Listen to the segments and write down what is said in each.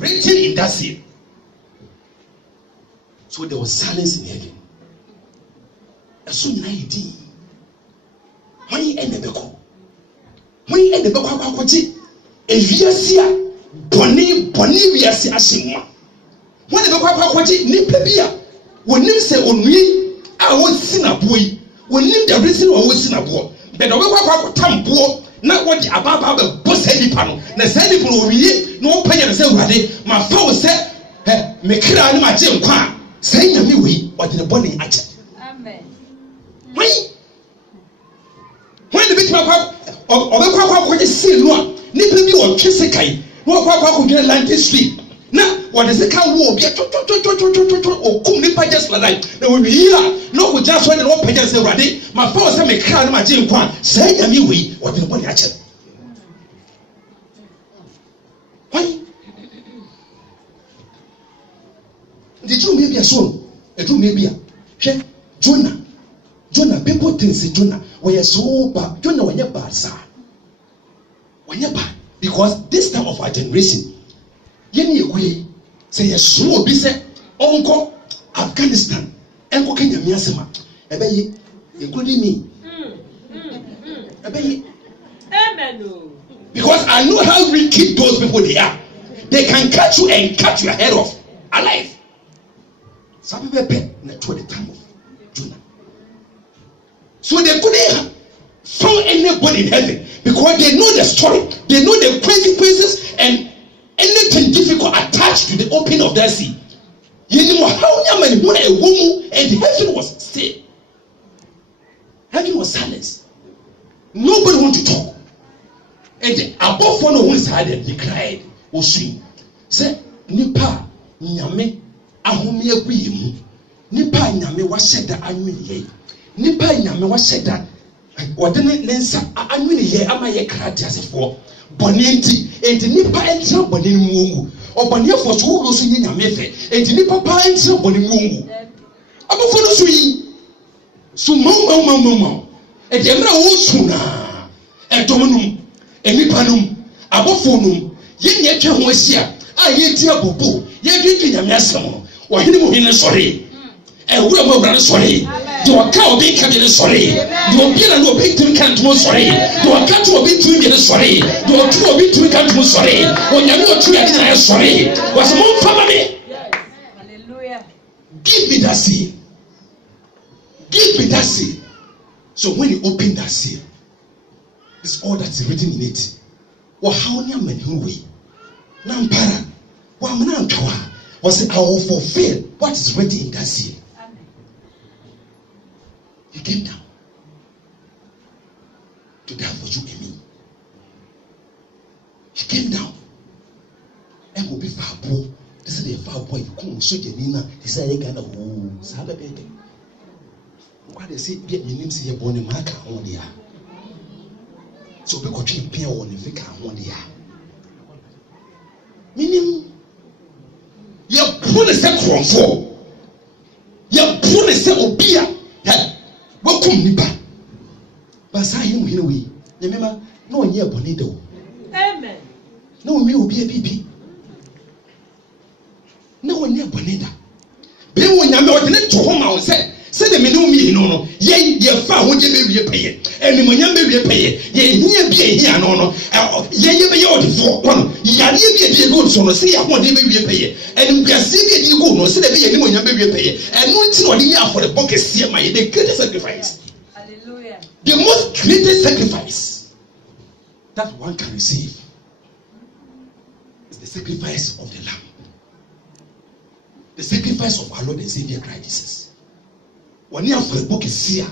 written in that seal. So there was silence in heaven. And so now he did. When he ended the call, if you see Bonnie, we are seeing one. When the Quaquaji, Nipabia, when you say on me, I was sin a boy, when you the reason or was in a boy, but the Quaquaco Tambo, not what the Ababa boss any panel, the Sandy Polo, no pay and say, my father said, make it out of my jail, saying to me, what in the body at. Amen. When the bit of the Quaquaco is still one, Nipabi or Kisikai, no Quaquaco get land history. Now, what is the cow war? Or come nipa just like that. They will be here. No, we just want to open just say, ready. My father said, make crown my gym quan. Say, we what the body action. Why? Did you maybe a son? A true maybe a Jonah, people think say Jonah, we are so bad. Jonah, when you're bad, sir. When you're bad. Because this time of our generation, way say yes, so be said, Uncle Afghanistan, Uncle Kenya Miasema, including me. Because I know how wicked those people they are. They can catch you and cut your head off alive. Some people pay not the time of Jonah. So they couldn't find anybody in heaven because they know the story, they know the consequences and anything difficult attached to the opening of that sea. You know how many women a woman and heaven was still. Heaven was silent. Nobody wanted to talk. And above one who is hiding, he cried, or she said, Nipa, Nyame, Ahumi Aguimu, Nipa Nyame was said that I knew ye. Nipa Nyame was said that what didn't Lensa, I knew ye, am I a crat as for Bonenti, and Nipa and somebody Mungu, or Bonia for so also in your method, and Nipa and somebody Mungu. Above for the sweet. So, Mama, and the Emra Suna, and Dominum, and Nipanum, Abofonum, yet you was here. I yet dear Bobo, yet drinking a massimo, or him in a sorry. And we are brother sorry. Do a cow be coming sorry. Do a bill and no big to come to sorry. Do a cat to a big to sorry. Do a two a big to come to sorry. When you know two are sorry. Was more family. Hallelujah. Give me that seal. Give me that seal. So when you open that seal, it's all that's written in it. Well, how many who we? Nampara. Well, Manankawa was I will fulfill what is written in that seal. He came down to die for you and me. He came down and will be far poor. This is the far boy. You come so Janina. He said, "I got a Saga baby." What they say, get your name, say, born in Maka on the air. So because you pay on the figure on the air. Meaning, you put a second for you put a second beer. Welcome, Nipa. But I am here. We remember no year bonito. Amen. No me will be a baby. No one near bonita. But when you know to home, I said the menu me no. Ye found what you may pay. And when you may pay, ye near be here no. Ye be out for one. Ya be a good son, say I want you may pay. And we are seeing you go no, say the be anyone you may pay. And no it's not here for the book is here, my the greatest sacrifice. Hallelujah. The most greatest sacrifice that one can receive is the sacrifice of the Lamb. The sacrifice of our Lord and Savior Christ Jesus. When you have for the book is here,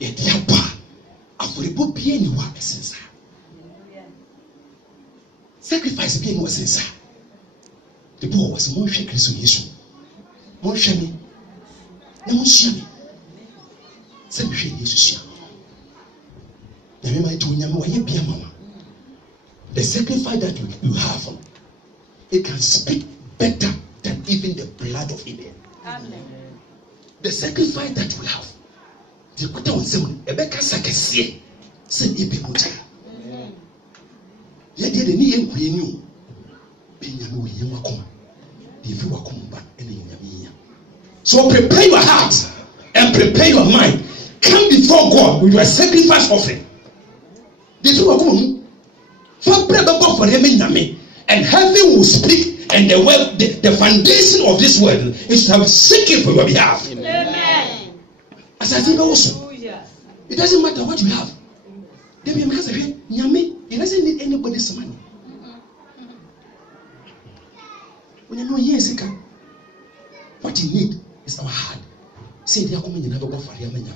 a dear pa, and for the book be anyone essence. Sacrifice being was inside. The boy was more shaky so yes. More shame. No shame. Some shame is the sacrifice that you have, it can speak better than even the blood of Abel. Amen. The sacrifice that we have, the kuta on some Rebecca Sakasie, send Abel Muta. Yet, the knee and queen you, being a So prepare your heart and prepare your mind. Come before God with your sacrifice offering. And heaven will speak, and the word, the foundation of this world is to have seeking for your behalf. Amen. As I think also, it doesn't matter what you have. It doesn't need anybody's money. When you know yes, what you need is our heart. Say they are coming in another for your money.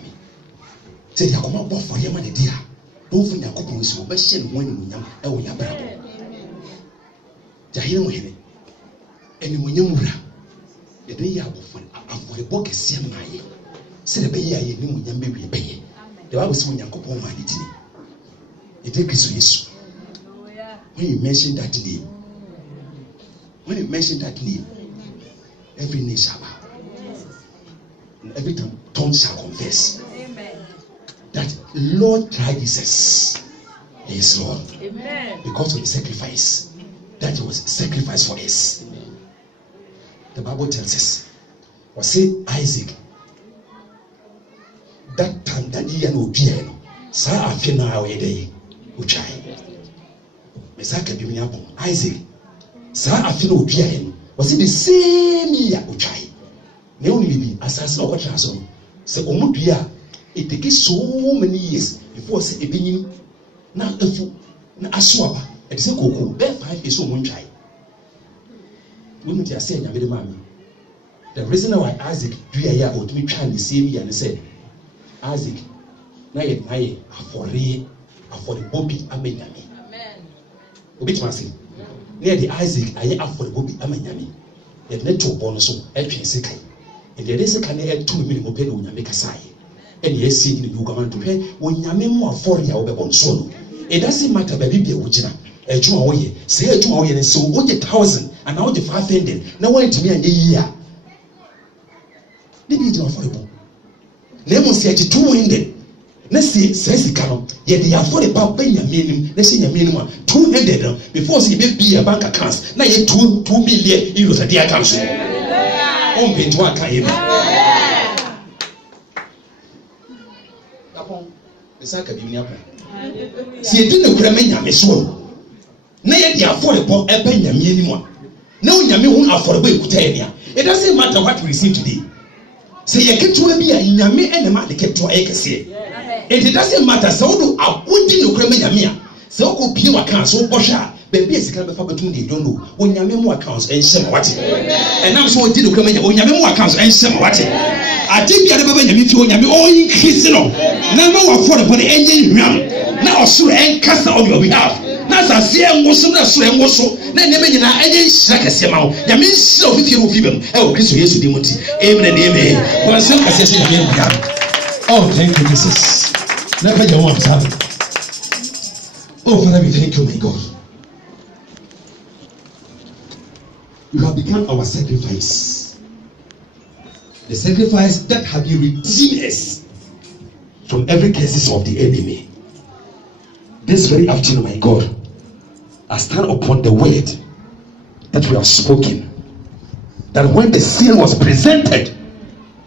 Say they are coming up for your money, dear. Don't think you're going to be so when you are Jahil Mohene, and Munyamura, the day I for the book is Siamai. Said a bay, I knew Yambi Bay. The Bible was when Yakopo Manity. It takes Swiss. When you mention that name, every knee shall bow, and every tongue shall confess that Lord Jesus is Lord. Amen. Because of the sacrifice. That was sacrifice for us. The Bible tells us, or say Isaac, that time that he and Obiano, Sa Afina away day, Uchai. Mesaka Bimiapon, Isaac, Sa Afina Obiano, was it the same year, Uchai? The only be assassin or transom. So Omudia, it takes so many years before a beginning. Now, a fool, Aswaba. And say Coco, bear 5 is so one child. Women are saying, I made a mammy. The reason why Isaac do a year old me trying to see me and say, Isaac, now I for the Bobby, I made yammy. Amen. Which must say, near the Isaac, I am for the Bobby, I made yammy. Yet net to bonus, entry sick. And there is a can add 2 million open when you make a sigh. And yes, see in the Ugaman to pay when Yammy more 40 hours on solo. It doesn't matter, baby, be a witcher. A Juma way, say a Juma way, and so what 1,000 and now the 500. Now wait to me a year. They need to affordable. Nemo said 200. Let's see, says the canon. Yet they afford a pump paying a minimum, let's say a minimum 200 before she may be a bank account. Now you 2 million euros at the account. On pay to a kind. It's like a union. See, didn't cremate a soul. Nay, they afford a pump a penny anymore. No, Yami won't afford a way to tell you. It doesn't matter what we receive today. Say, you get to be a Yami and a man kept to a say. It doesn't matter, so do I wouldn't you cremate Yamia. So go pure accounts, so Bosha, baby, is a kind of opportunity, don't know when Yami accounts and some watching. And I'm so did cremate when Yami accounts and some watching. I think you remember Yami all increasing. Now, no afford upon the engine round. Now, sure, and cast on your behalf. Nasa see was so na neme nyina enye shaka sema o ya me nsi ofifie no fibem e o Kristo Yesu di muti amen and amen kwa se kase se ya me ya. Oh, thank you Jesus. Never you want to. Oh, Father, we thank you, my God. You have become our sacrifice, the sacrifice that have been redeemed us from every curses of the enemy. This very afternoon, my God, I stand upon the word that we have spoken. That when the seal was presented,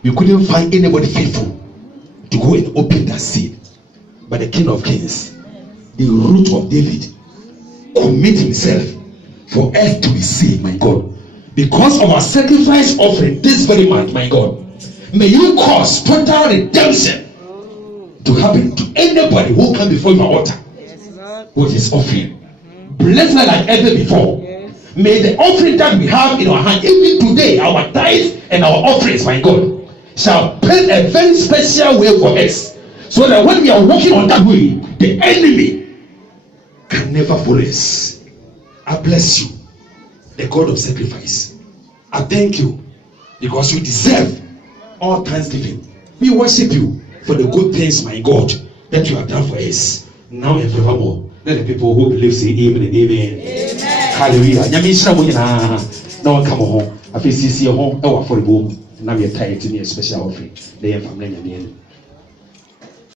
we couldn't find anybody faithful to go and open that seal. But the King of Kings, the root of David, commit himself for us to receive, my God. Because of our sacrifice offering this very month, my God, may you cause total redemption to happen to anybody who come before your altar with his offering. Bless her like ever before. May the offering that we have in our hand, even today, our tithes and our offerings, my God, shall paint a very special way for us. So that when we are walking on that way, the enemy can never follow us. I bless you, the God of sacrifice. I thank you because you deserve all thanksgiving. We worship you for the good things, my God, that you have done for us now and forevermore. Let the people who believe say amen and amen. Amen. Hallelujah. Nyamisha mo nyina na waka mo ho. Afei sisi ho e wa for bo na me tie to me special offering. Na ye family nyame.